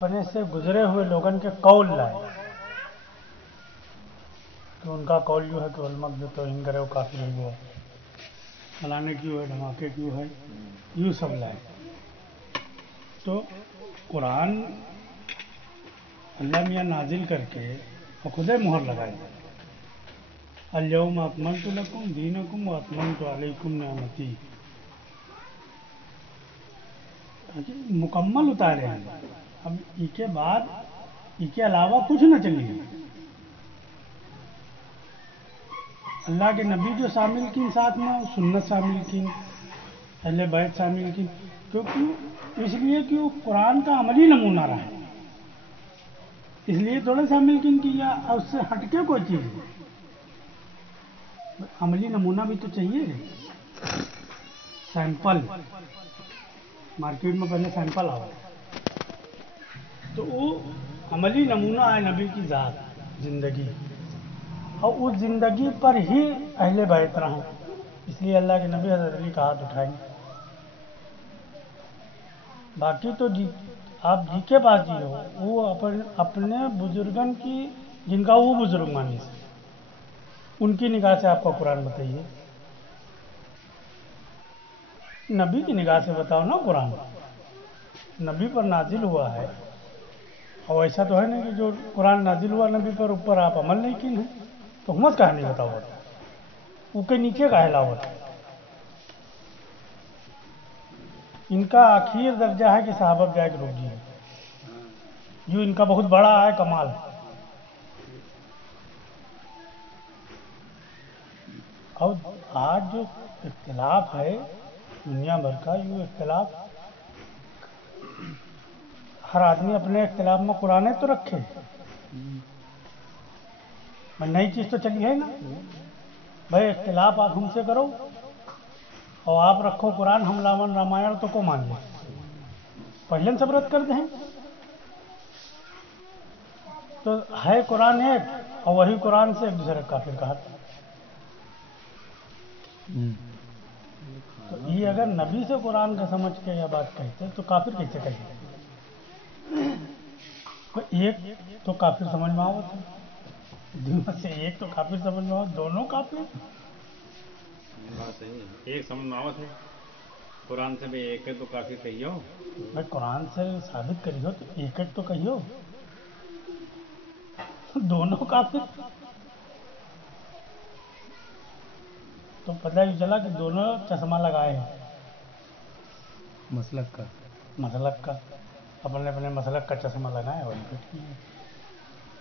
अपने से गुजरे हुए लोगन के कौल लाए कि उनका कौल जो है कि उलमक जो तोहिन करे वो काफी नहीं हुआ, फलाने क्यों है, धमाके क्यों है, यूँ सब लाए। तो कुरान अल्लाह मियाँ नाजिल करके और खुदे मुहर लगाई, अल-यौम अकमलतु लकुम दीनकुम व अतममतु अलैकुम निअमती, मुकम्मल उतारे हैं। अब इसके बाद इसके अलावा कुछ न चलिए। अल्लाह के नबी जो शामिल की साथ में सुन्नत शामिल की, अहले बैत शामिल की, क्योंकि इसलिए कि वो कुरान का अमली नमूना रहा है, इसलिए थोड़े शामिल की या उससे हटके कोई चीज़ है। अमली नमूना भी तो चाहिए, सैंपल। मार्केट में पहले सैंपल आओ, तो वो अमली नमूना है नबी की ज़ात, ज़िंदगी, और उस ज़िंदगी पर ही अहले बैत रहा। इसलिए अल्लाह के नबी हज़रत अली का हाथ उठाएंगे। बाकी तो आप जी के पास जी हो, वो अपने बुजुर्गन की, जिनका वो बुजुर्ग मानी से, उनकी निगाह से आपका कुरान बताइए, नबी की निगाह से बताओ ना। कुरान नबी पर नाजिल हुआ है, और ऐसा तो है नहीं कि जो कुरान नाजिल हुआ नबी पर, ऊपर आप अमल नहीं की हैं, तो हमत कहा नहीं बताओ, वो के नीचे का हिलावत। इनका आखिर दर्जा है कि साहबा जाके रुक गई, जो इनका बहुत बड़ा है कमाल। और आज जो इख्तिलाफ है दुनिया भर का, ये इख्तिलाफ हर आदमी अपने इख्तिलाफ में कुरान तो रखे, नई चीज़ तो चली है ना भाई। इख्तिलाफ आप हमसे करो और आप रखो कुरान, हम रावण रामायण तो को मान ले, पहले सब रद्द कर दें। तो है कुरान एक, और वही कुरान से एक दूसरे काफिर कहा। तो ये अगर नबी से कुरान का समझ के यह बात कहते तो काफिर कैसे कहेंगे? तो एक तो काफिर समझ में आवत है, दोनों से एक तो काफिर समझ में आवत, दोनों काफिर। बात सही है, एक समझ में आवत है, कुरान से भी एक है तो काफी कहियो भाई। कुरान से साबित करियो तो एक तो कहियो, दोनों काफिर। तो पता ही चला कि दोनों चश्मा लगाए हैं मसलक का, अपने अपने मसलक का चश्मा लगाए वही फिट किए।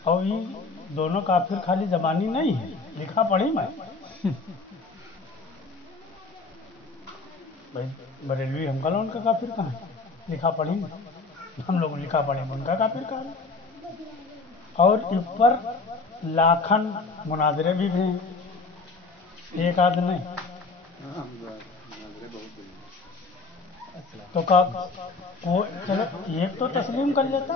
और ये दोनों काफिर खाली जबानी नहीं है, लिखा पढ़ी मैं भाई। बरेलवी हमका लोन का काफिर कहाँ है, लिखा पढ़ी में। हम लोग लिखा पढ़ी में उनका काफिर कहाँ है। और इस पर लाखन मुनाजरे भी हैं, एक आध नहीं। तो का वो चलो एक तो तस्लीम कर लेता।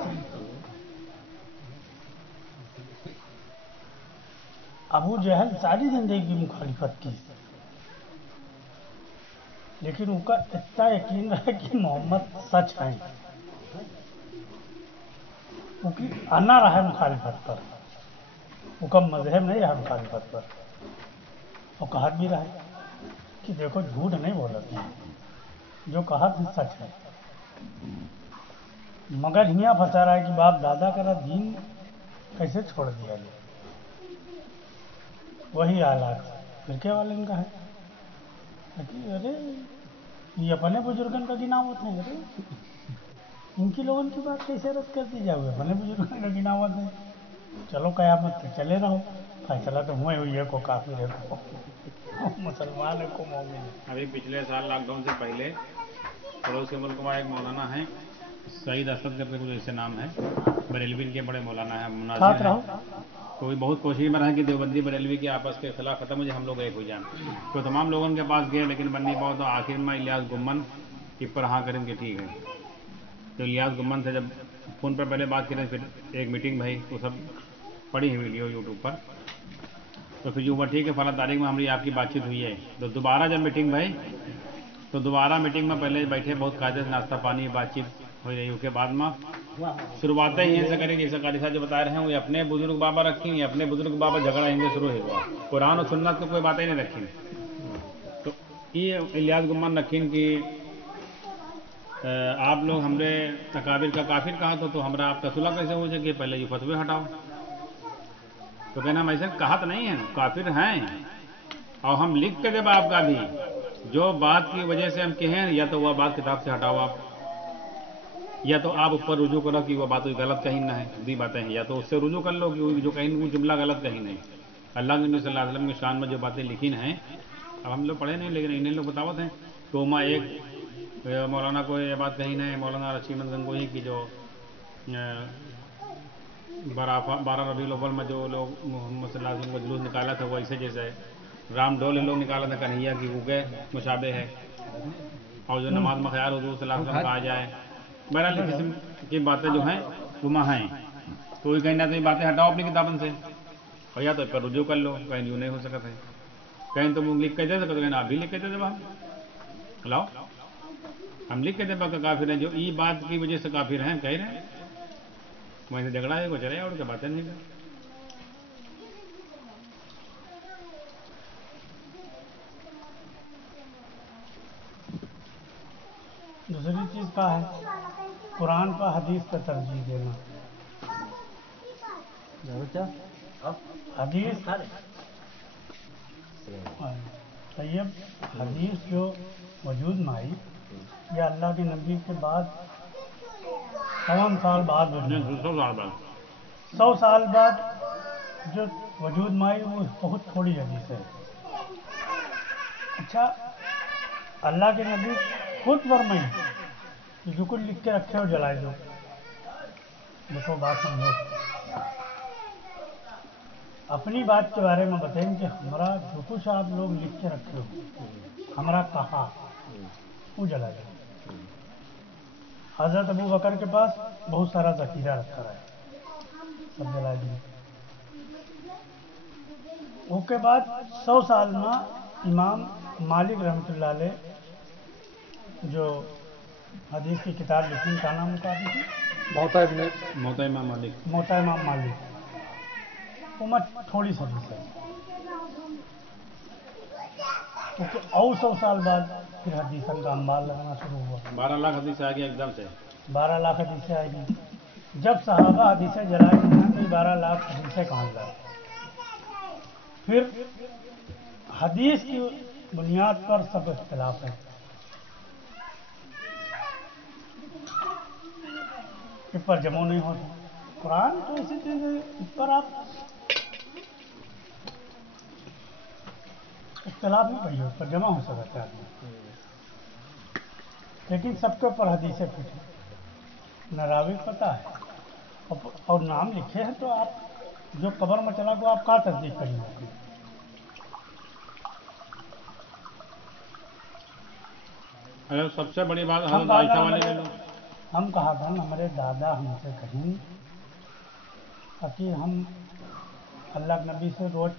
अबू जहल सारी जिंदगी की मुखालिफत की, लेकिन उनका इतना यकीन रहा कि मोहम्मद सच है, उनकी आना रहा है मुखालिफत पर, उनका मजहब नहीं रहा मुखालिफत पर। और कहा भी रहा है कि देखो झूठ नहीं बोला तुम, जो कहा था सच है। मगर हियाँ फंसा रहा है कि बाप दादा का दीन कैसे छोड़ दिया ले, वही हालात फिरके वाले इनका है कि अरे ये अपने बुजुर्गन का गिनावत है, अरे इनकी लोगों की बात कैसे रद्द कर दी जाए, अपने बुजुर्गन का गिनावत है। चलो कयामत तक चले रहो, फैसला तो हुए हुई है, को काफिर है, को मुसलमान है, को मोमिन है। अभी पिछले साल लॉकडाउन से पहले पड़ोस के मुल्क में एक मौलाना है, सईद असद करके कुछ ऐसे नाम है, बरेलवी के बड़े मौलाना है, मुनाजिर हैं। कोई बहुत कोशिश में रहा कि देवबंदी बरेलवी के आपस के खिलाफ ख़त्म हो जाए, हम लोग एक हो जाए। तो तमाम लोगों के पास गए लेकिन बन नहीं पाओ, तो आखिर में इलियास गुम्मन की पर हाँ करें कि ठीक है। तो इलियास गुम्मन से जब फ़ोन पर पहले बात करें, फिर एक मीटिंग भाई, वो सब पड़ी है वीडियो यूट्यूब पर। तो फिर जो हुआ ठीक है, फला तारीख में हमारी आपकी बातचीत हुई है। तो दोबारा जब मीटिंग भाई, तो दोबारा मीटिंग में पहले बैठे बहुत कायदे से नाश्ता पानी बातचीत हो रही, उसके बाद में शुरुआतें ही इनसे करी, जैसे कारी साहब जो बता रहे हैं, वो अपने बुजुर्ग बाबा रखी, ये अपने बुजुर्ग बाबा झगड़ा इनसे शुरू हुआ, कुरान और सुन्नत की कोई बातें नहीं रखी। तो ये इलियास गुमान रखीन कि आप लोग हमरे अकाबिर का काफिर कहा तो हमरा आप तसुला कैसे हो सके, पहले ये फतवे हटाओ। तो कहना हम ऐसे कहा तो नहीं है, काफिर हैं और हम लिख के देब आपका भी, जो बात की वजह से हम कहें या तो वह बात किताब से हटाओ आप, या तो आप ऊपर रुजू करो कि वह बात गलत कहीं ना है, दी बातें हैं, या तो उससे रुजू कर लो कि जो कहीं वो जुमला गलत कहीं नहीं। अल्लाह के नबी सल्लल्लाहु अलैहि वसल्लम की शान में जो बातें लिखी हैं, अब हम लोग पढ़े नहीं लेकिन इन्हें लोग बतावत हैं। तो मैं एक मौलाना को ये बात कही नहीं, मौलाना रशीद गंगोही की, जो 12 रबीउल अव्वल में जो लोग मोहम्मद सल्लल्लाहु अलैहि वसल्लम को जुलूस निकाला था, वो ऐसे जैसे राम डोल लोग निकाला था कन्हैया की उगे मुशाबे है, और जो नमाज में ख्याल हुजूर सल्लल्लाहु अलैहि वसल्लम का आ जाए, बहरहाल इस किस्म की बातें जो हैं वो वहाँ हैं। तो ये कहना तो ये बातें हटाओ अपनी किताबन से, और या तो पर रुजू कर लो, कहीं यूँ नहीं हो सकता है, कहीं तुम लिख के दे सको, कहना आप भी लिख के दे दो, हम लाओ हम लिख के दे का काफिर है, जो ई बात की वजह से काफिर हैं कह रहे हैं, वहीं से झगड़ा है को चले और क्या बातें नहीं कर। दूसरी चीज़ का है कुरान पर हदीस पर तरजीह देना। हदीस तैयब हदीस जो वजूद में आई, या अल्लाह के नबी के बाद 100 साल बाद वजूद, 100 साल बाद जो वजूद में आई, वो बहुत थोड़ी हदीस है। अच्छा, अल्लाह के नबी खुद फरमाई कि जो कुछ लिख के रखे हो जलाए दो। देखो बात समझो, अपनी बात के बारे में बताएं कि हमारा जो कुछ आप लोग लिख के रखे हो, हमारा कहा वो जला दो। हजरत अबू बकर के पास बहुत सारा ज़खीरा रखा है, सब जला दिए। उसके बाद 100 साल में इमाम मालिक रहमतुल्लाह अलैह जो हदीस की किताब लिखी, का नाम बता दीजिए? मोता इमाम मालिक, मोता इमाम मालिक। उम्र थोड़ी सी है, क्योंकि और 100 साल बाद फिर हदीसन का अंबार लगना शुरू हुआ। 12 लाख हदीस आ गया एकदम से, 12 लाख हदीसें आएगी। जब सहाबा हदीसें जलाई ना, तो 12 लाख हदीसें कहाँ लाए? फिर हदीस की बुनियाद पर सब इख्तिलाफ है, इस पर जमो नहीं होता। कुरान तो ऐसी चीज़ है, इस पर आप इख्तिलाफ नहीं पड़ी, उस पर जमा हो सकता है आदमी, लेकिन सबके ऊपर हदीसें फिट है, न रावी पता है और नाम लिखे हैं। तो आप जो कब्र में चला गो, आप कहाँ तस्दीक करी होगी? अरे सबसे बड़ी बात हम हजरत कहा आयशा था वाले ले हमारे लो, हम कहा था हमारे दादा हमसे कहीं ताकि हम अल्लाह के नबी से रोज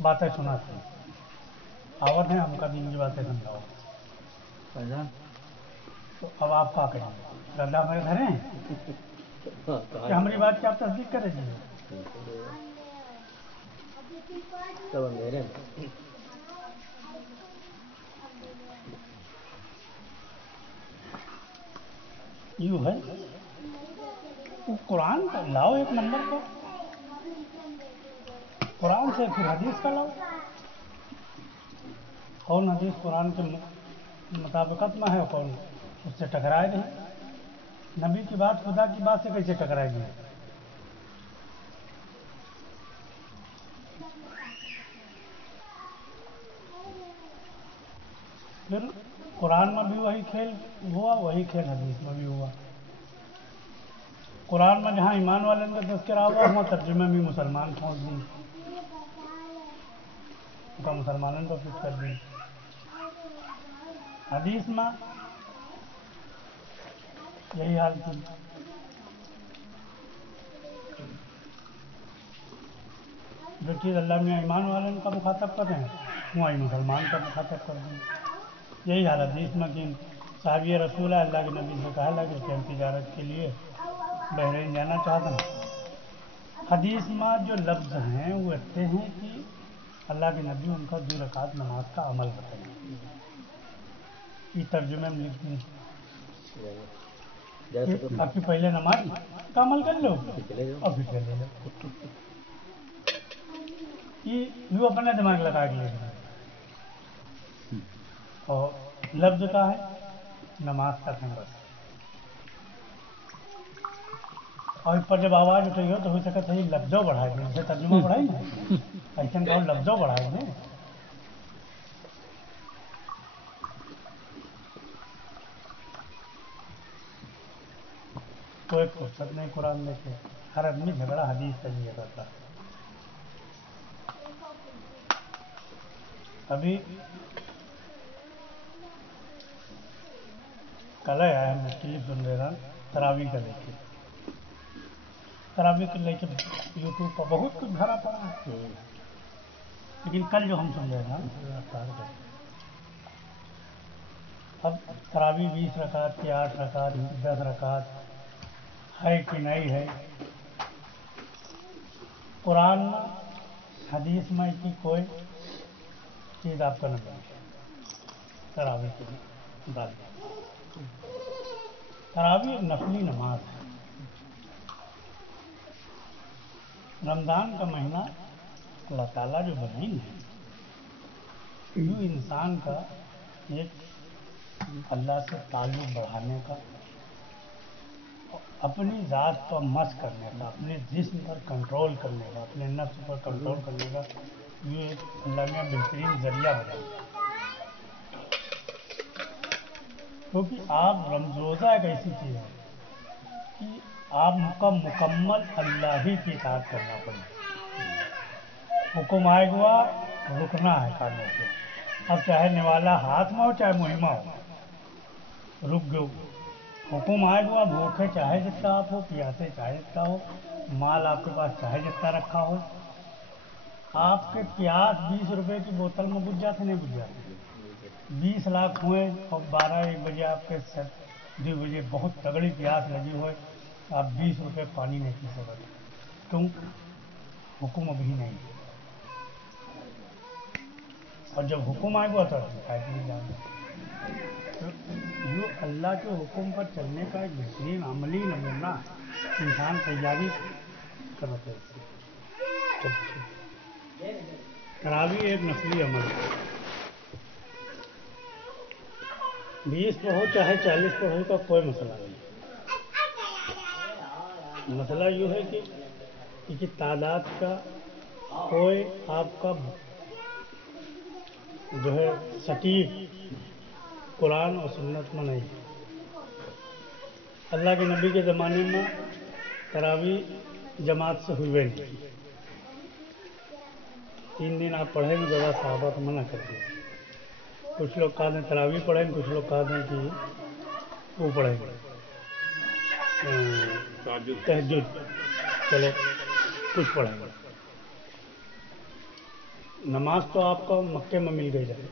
बातें सुनाते हैं, आवत है हमका दिन की बातें समझाओ। तो अब आप क्या करेंगे? दादा हमारे घर हैं कि हमारी बात की आप तस्दीक करेंगे? यूँ है, वो कुरान का लाओ एक नंबर पर, कुरान से फिर हदीस का लाओ। कौन हदीस कुरान के मुताबिकत में है, कौन उससे टकराए नहीं। नबी की बात खुदा की बात से कैसे टकराएगी? फिर कुरान में भी वही खेल हुआ, वही खेल हदीस में भी हुआ। कुरान में जहाँ ईमान वाले का तज़किरा हुआ, वहाँ तर्जुमे में मुसलमान पहुँच दी, उनका मुसलमानों को फिट कर दी। हदीस में यही हाल थी। जो चीज़ अल्लाह में ईमान वाले का मुखातब कर रहे हैं, वहाँ मुसलमान का मुखातब कर दी। यही हाल हदीस में कि साहब रसूल है, अल्लाह के नबी से कहा लगे कि हम तिजारत के लिए बहरीन जाना चाहते हैं। हदीस में जो लफ्ज़ हैं वो इतने हैं कि अल्लाह के नबी उनका 2 रकात नमाज का अमल बताएंगे। ये तर्जुमे में लिख दें आपकी पहले नमाज का अमल कर लो और फिर चले जाओ। ये यूँ अपने दिमाग लगा के ले। और लफ्ज़ का है नमाज का है बस। और इस पर जब आवाज़ उठी हो तो हो सकता है लफ्ज़ों बढ़ाए दें, जैसे तर्जुमा बढ़ाई ना ऐसे कहो लफ्ज़ों बढ़ाए दें। कोई फुर्सत नहीं कुरान देखे, हर आदमी झगड़ा हदीस का लिए करता है। अभी कल आया है, मैं क्लिप सुन रहा तरावी का लेके, तरावी के लेके यूट्यूब पर बहुत कुछ भरा पड़ा है। लेकिन कल जो हम सुन रहे हैं अब तरावी 20 रकात की 8 रकात 10 रकात है कि नहीं है। कुरान में हदीस में की कोई चीज़ आपको नहीं मिलेगी तरावी की बात। तरावी एक नफली नमाज है। रमज़ान का महीना अल्लाह ताला जो बनाई है यूँ इंसान का एक अल्लाह से ताल्लुक़ बढ़ाने का, अपनी ज़ात पर मस करने का, अपने जिस्म पर कंट्रोल करने का, अपने नफ्स पर कंट्रोल करने का ये एक अल्लाह ने बेहतरीन ज़रिया बनाया। क्योंकि आप रोज़ा एक ऐसी चीज़ है कि आपका मुकम्मल अल्लाह ही की इताअत करना पड़ेगा। हुक्म आएगा रुकना है खाने से, अब चाहे निवाला हाथ में हो चाहे मुहिमा हो, रुक गयो। हुक्म आएगा भूखे चाहे जितना आप हो, प्यासे चाहे जितना हो, माल आपके पास चाहे जितना रखा हो, आपके प्यास 20 रुपए की बोतल में बुझ जाते नहीं बुझ जाते। 20 लाख हुए और 12-1 बजे आपके 2 बजे बहुत तगड़ी प्यास लगी हुए, आप 20 रुपए पानी नहीं पी सकते। क्यों? हुक्म अभी नहीं। और जब हुक्म आएगा तो खाए पी जाएगा। तो ये अल्लाह के हुक्म पर चलने का एक बेहतरीन अमली नमूना है। इंसान तैयारी करता है इससे। तरावी एक नफली अमल है। 20 पर हो चाहे 40 पर हो का कोई मसला नहीं। मसला यूँ है कि तादाद का कोई आपका जो है सटीक कुरान और सुन्नत में नहीं। अल्लाह के नबी के ज़माने में तरावी जमात से हुए नहीं। 3 दिन आप पढ़ेंगे ज़रा साहबा तो मना कर दिया। कुछ लोग कहते हैं तरावी पढ़ेंगे, कुछ लोग कहते हैं कि वो पढ़ेंगे तहज्जुद, चलो कुछ पढ़ेंगे। नमाज तो आपको मक्के में मिल गई जाए,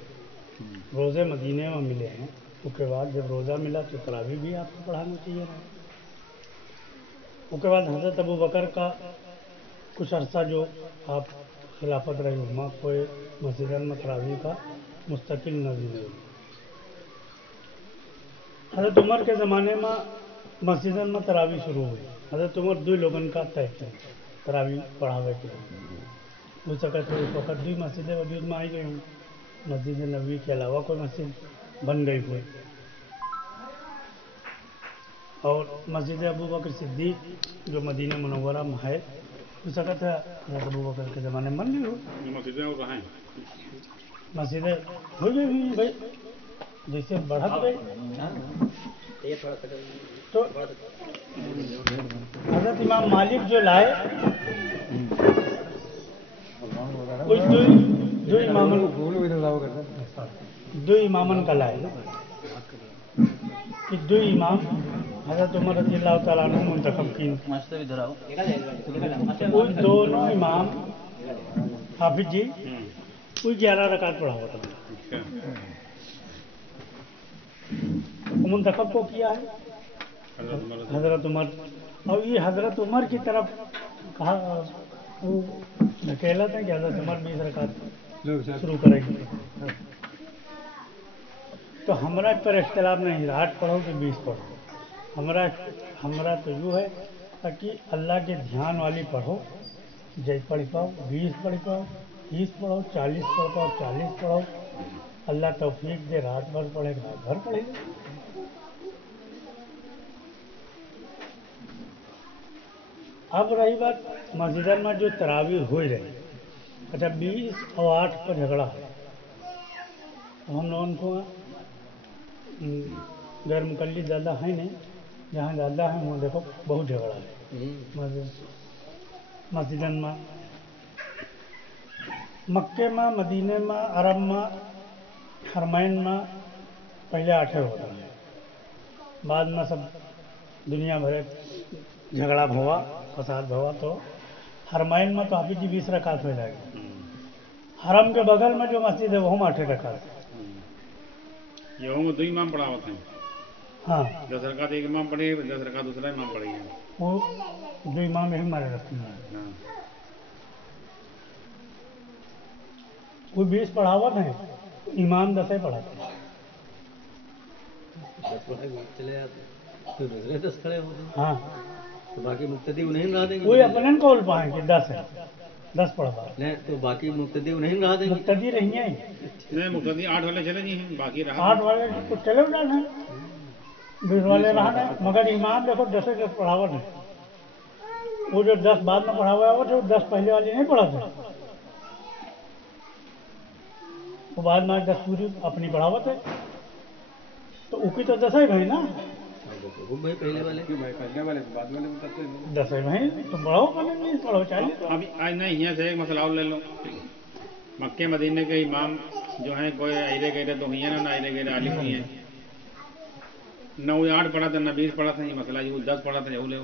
रोज़े मदीने में मिले हैं, उसके बाद जब रोज़ा मिला तो तरावी भी आपको पढ़ाना चाहिए था। उसके बाद हज़रत अबू बकर का कुछ अरसा जो आप खिलाफत रही हुआ कोई मस्जिद में तरावी का मुस्तकिल नज़ीर नहीं। हज़रत उमर के ज़माने में मस्जिद में तरावी शुरू हुई। हज़रत उमर 2 लोगों का तय किया तरावी पढ़ावे के लिए। हो सका तो उस वक़्त 2 मस्जिदें वजूद में आई गई हूँ, मस्जिद नबवी के अलावा कोई मस्जिद बन गई हुई। और मस्जिद अबू बकर सिद्दीक़ जो मदीना मुनव्वरा में है, हो सका था हज़रत अबू बकर के ज़माने में बन गई हो। मस्जिदें हो गई हुई भाई, जैसे बढ़त गई तो हज़रत इमाम मालिक जो लाए उस दो इमामन का लाए कि 2 इमाम हज़रत उमर रज़ियल्लाहु तआला अन्हु मुंतखब की। उन दोनों इमाम हाफिज जी वो 11 रकात पढ़ा होता है। منتखब को किया है हजरत उमर, और ये हजरत उमर की तरफ कहा वो धकेला था कि हजरत उमर 20 रकात शुरू करेंगे। तो हमारा पर इख्तलाफ नहीं, 8 पढ़ो कि 20 पढ़ो। हमारा तो यूँ है कि अल्लाह के ध्यान वाली पढ़ो, जैसे पढ़ पाओ 20 पढ़ पाओ, 30 पढ़ो, 40 पढ़ पाओ 40 पढ़ो। अल्लाह तौफीक दे, रात भर पढ़े रात भर पढ़े। अब रही बात मस्जिद में जो तरावी हो रही, अच्छा 20 और 8 पर झगड़ा है, तो हम लोगों को गैर मुकल्लिद ज़्यादा है नहीं, जहाँ ज़्यादा है वहाँ देखो बहुत झगड़ा है मस्जिद में। मक्के में, मदीने में, अरब में, हरमैन में पहले 8 होता है, बाद में सब दुनिया भरे झगड़ा भवा, फसाद भवा, तो हरमैन में तो हाफिज जी 20 रकात हो जाएगी। हरम के बगल में जो मस्जिद है वो हम 8 रकात है। ये में 2 इमाम पढ़ा होते हैं। हाँ 10 रकात एक इमाम पढ़े, 10 रकात दूसरा इमाम पढ़े हैं। वो जो इमाम यही मारे रखते हैं, हाँ। वो 20 पढ़ावत है, इमाम 10 पढ़ाते हैं। चले जाते तो दूसरे 10 खड़े होते हैं। हाँ तो बाकी मुक्तदी उन्हें रहा देंगे। कोई अपने कौल पाए कि 10 है, 10 पढ़वा नहीं तो बाकी मुक्तदी उन्हें रहा देंगे। मुक्तदी रही है नहीं मुक्तदी 8 वाले चले नहीं हैं, बाकी रहा 8 वाले कुछ चले उड़ा है, 20 वाले रहा है, मगर इमाम देखो 10 पढ़ावत है। वो जो 10 बाद में पढ़ा हुआ है, वो जो 10 पहले वाले नहीं पढ़ाते, वो बाद में 10 पूरी अपनी पढ़ावत है, तो उकी तो 10 ही भाई ना, भाई पहले वाले पहले वाले बाद वाले बताते हैं 10 ही भाई, तुम पढ़ो पहले नहीं पढ़ो 40। अभी आज नहीं यहाँ से एक मसला और ले लो। मक्के मदीने के इमाम जो हैं कोई अरे गहरे तो हुई है ना अरे गहरे आलिम हुई हैं, न वो 8 पढ़ा था न 20 पढ़ा था, ये मसला ये 10 पढ़ा था, ले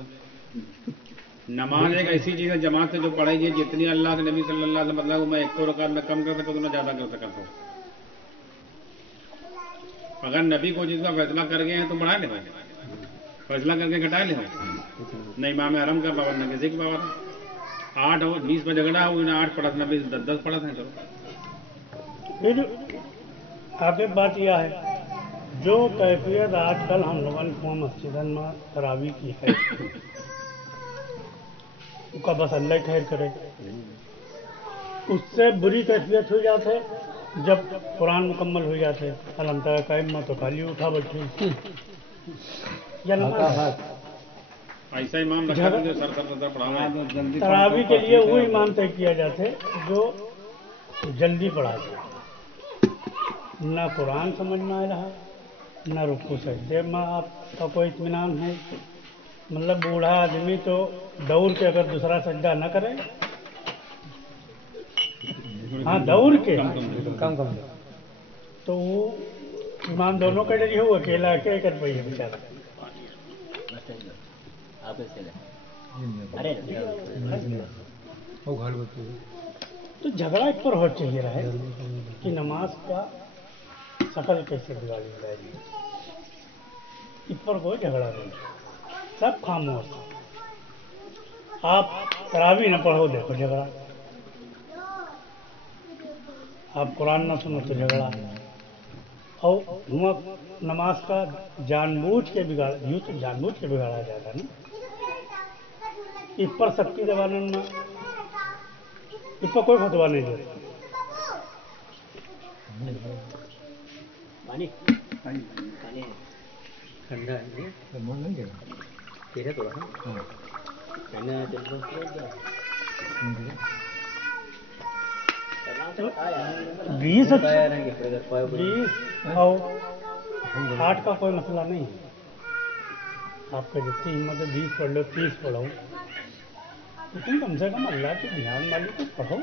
नमाज एक ऐसी चीज़ है जमात से जो पढ़ाई है, जितनी अल्लाह के नबी सल्लल्लाहु अलैहि वसल्लम मतलब मैं 1 रकात में कम कर सकता हूँ, ज़्यादा कर सकता हूँ। अगर नबी को जिसका फैसला कर गए हैं तो बढ़ा ले, फैसला करके घटा ले, न इमाम हरम का पाबंद न किसी की पाबंद। 8 और 20 पर झगड़ा हो, 8 पढ़ा था, 10 पढ़ा था, चलो। फिर आगे बात यह है, जो कैफियत आजकल हम लोगों को मस्जिद में तरावी की है, उसका बस अल्लाह खैर करे। उससे बुरी कैफियत हो जाते जब कुरान मुकम्मल हो जाते, अलम तरा कायम में तो खाली उठा बैठी या नमाज। ऐसा इमाम रखा था जो सर पढ़ा तरावी के लिए वो इमाम तय किया जाते जो जल्दी पढ़ा दे, ना कुरान समझ में आ रहा, ना रुकू सजदे में आपका कोई इत्मीनान है। मतलब बूढ़ा आदमी तो दौड़ के अगर दूसरा सजदा न करे, हाँ दौड़ के कम तो वो इमाम दोनों के डरी हो, अकेला अकेले कर पाइए बेचारा। तो झगड़ा एक पर हो चाहिए रहे कि नमाज का शकल कैसे बिगाड़ी जाएगी, इस पर कोई झगड़ा नहीं, सब खामोश। आप तरावी न पढ़ो देखो झगड़ा, आप कुरान न सुनो तो झगड़ा, और हुआ नमाज का जानबूझ के बिगाड़, यूँ तो जानबूझ के बिगाड़ा जाता है ना, इस पर सख्ती जमाने में इस पर कोई फतवा नहीं देता। ठंडा है ठीक है थोड़ा कहना बीस और 8 का कोई मसला नहीं है, आपका जितनी हिम्मत है 20 पढ़ लो 30 पढ़ो, लेकिन कम से कम अल्लाह के ध्यान वाली को पढ़ो,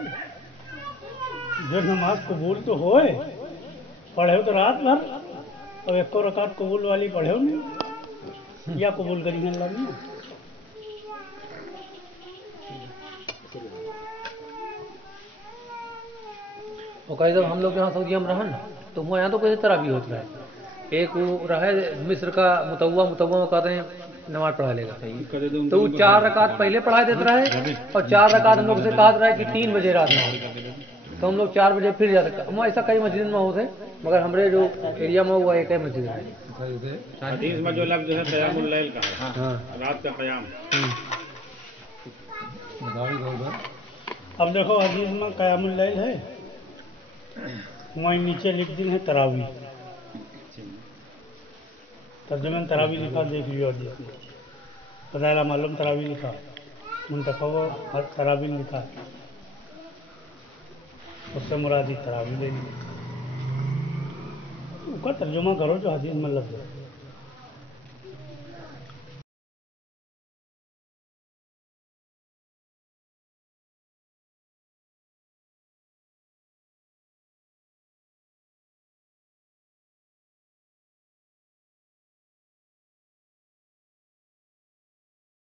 जो नमाज कबूल तो होए, पढ़े हो तो रात भर, और 1 रकात कबूल वाली पढ़े हो नहीं, या कबूल करेंगे अल्लाह नहीं। और कई जब हम लोग यहाँ सऊदी में रहन तो वो यहाँ तो कोई तरह भी होता है, एक वो रहा है मिस्र का मुतव्वा में कहते हैं नमाज पढ़ा लेगा करे दो तो वो 4 रकात पहले पढ़ा देते रहे और 4 रकात हम लोग से कहा रहा है कि 3 बजे रात में, तो हम लोग 4 बजे फिर जाते। हम ऐसा कई मस्जिद में होते, मगर हमारे जो एरिया में हुआ एक ही मस्जिद है। हदीस में जो लफ्ज है क़यामुल लैल का है, हाँ रात का क़याम। अब देखो हदीस में क़यामुल लैल है, वहीं नीचे लिख दी है तरावी, तर्जुमे में तरावी लिखा, देख लियो हदीस में फज़ाइल मालूम तरावी लिखा, मुंतखब तरावी लिखा, उससे मुरादी तरावी ले ली। उसका तर्जुमा करो जो हदीस में लफ्ज़ है।